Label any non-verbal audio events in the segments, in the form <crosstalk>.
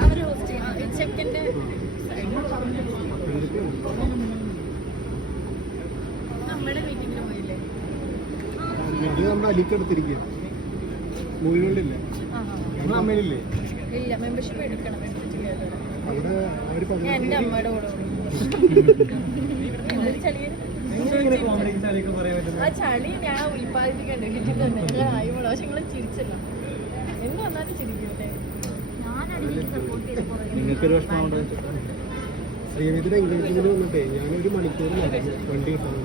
അവർ ചെക്കന്റെ നമ്മുടെ അലിക്കടുത്തിരിക്കുക മൂവികളില്ലേ നമ്മുടെ അമ്മയിലില്ലേ ഇല്ല മെമ്പർഷിപ്പ് എടുക്കണം. അവിടെ അവർ ഞാൻ അമ്മയുടെ കൂടെ <laughs> <laughs> ആ ചളി ഞാൻ ഉൽപ്പാദിപ്പിക്കണ്ടേ വീട്ടിൽ തന്നെ നിങ്ങൾ ആയിപ്പോളൂ പക്ഷെ നിങ്ങൾ ചിരിച്ചല്ലോ. എന്ത് വന്നാലും ചിരിക്കട്ടെ നിങ്ങൾക്കൊരു വിഷമമുണ്ടോ ശ്രീവിധിയുടെ എൻഗേജ്മെന്റ് വന്നിട്ടേ ഞാനൊരു മണിക്കൂർ വണ്ടി ഇല്ലല്ലോ.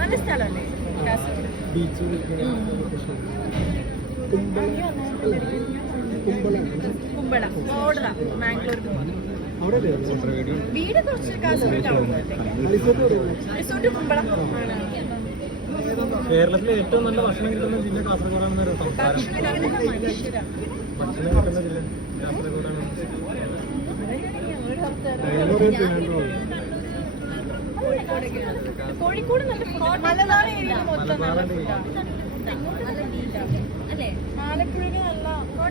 നല്ല സ്ഥലമല്ലേ? ബീച്ച് കുമ്പള വീട് കുറച്ച് കാസർഗോഡ് റിസോർട്ട് കുമ്പള കേരളത്തിലെ ഏറ്റവും നല്ല ഭക്ഷണം കിട്ടുന്ന ജില്ല കാസർഗോഡാണെന്നൊരു സംസാരം ഭക്ഷണം കിട്ടുന്ന ജില്ല കാസർഗോഡാണ് കോഴിക്കോട് മൊത്തം നല്ല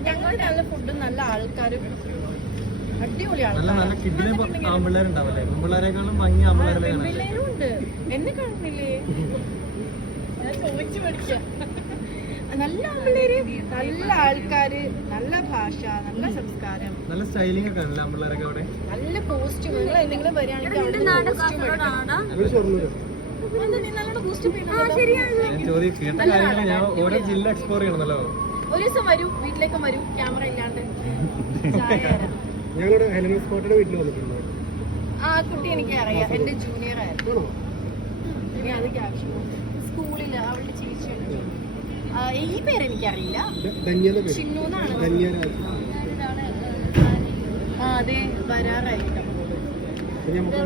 ഞങ്ങളുടെ നല്ല ഫുഡും നല്ല ആൾക്കാരും അടിപൊളിയാണ് നല്ല നല്ല ആൾക്കാരാണ് കിഡിലെ ആമ്പിള്ളേരുണ്ടാവല്ലേ പെമ്പിള്ളേരെക്കാളും ഭംഗി ആമ്പിള്ളേരെ ഉണ്ട് എന്നെ കാണുന്നില്ലേ ഞാൻ ചോദിച്ചു പഠിക്കാം. നല്ല ആമ്പിള്ളേര് നല്ല ആൾക്കാര് നല്ല ഭാഷ നല്ല സംസ്കാരം. നല്ല സ്റ്റൈലിംഗ് ഒക്കെ ആണല്ലേ അവിടെ? നല്ല എന്തെങ്കിലും വരികയാണെങ്കിൽ. ഞാൻ ഓരോ ജില്ല എക്സ്പ്ലോർ ചെയ്യണമല്ലോ. ഒരു ദിവസം വരൂ വീട്ടിലേക്ക് വരൂ ക്യാമറ ഇല്ലാണ്ട്. <laughs> ഞങ്ങളുടെ വീട്ടിൽ വന്നിട്ടുണ്ട്. ആ കുട്ടി എനിക്ക് അറിയാം. എന്റെ ജൂനിയർ ആയിരുന്നു. ആണോ? ഇനി അത് ക്യാപ്ഷൻ സ്കൂളിൽ അവളുടെ ചേച്ചിയുണ്ട് ഈ പേര് എനിക്കറിയില്ല. ചിന്നു എന്നാണ് അതെ വരാറായിരിക്കും ഇനി നമുക്ക്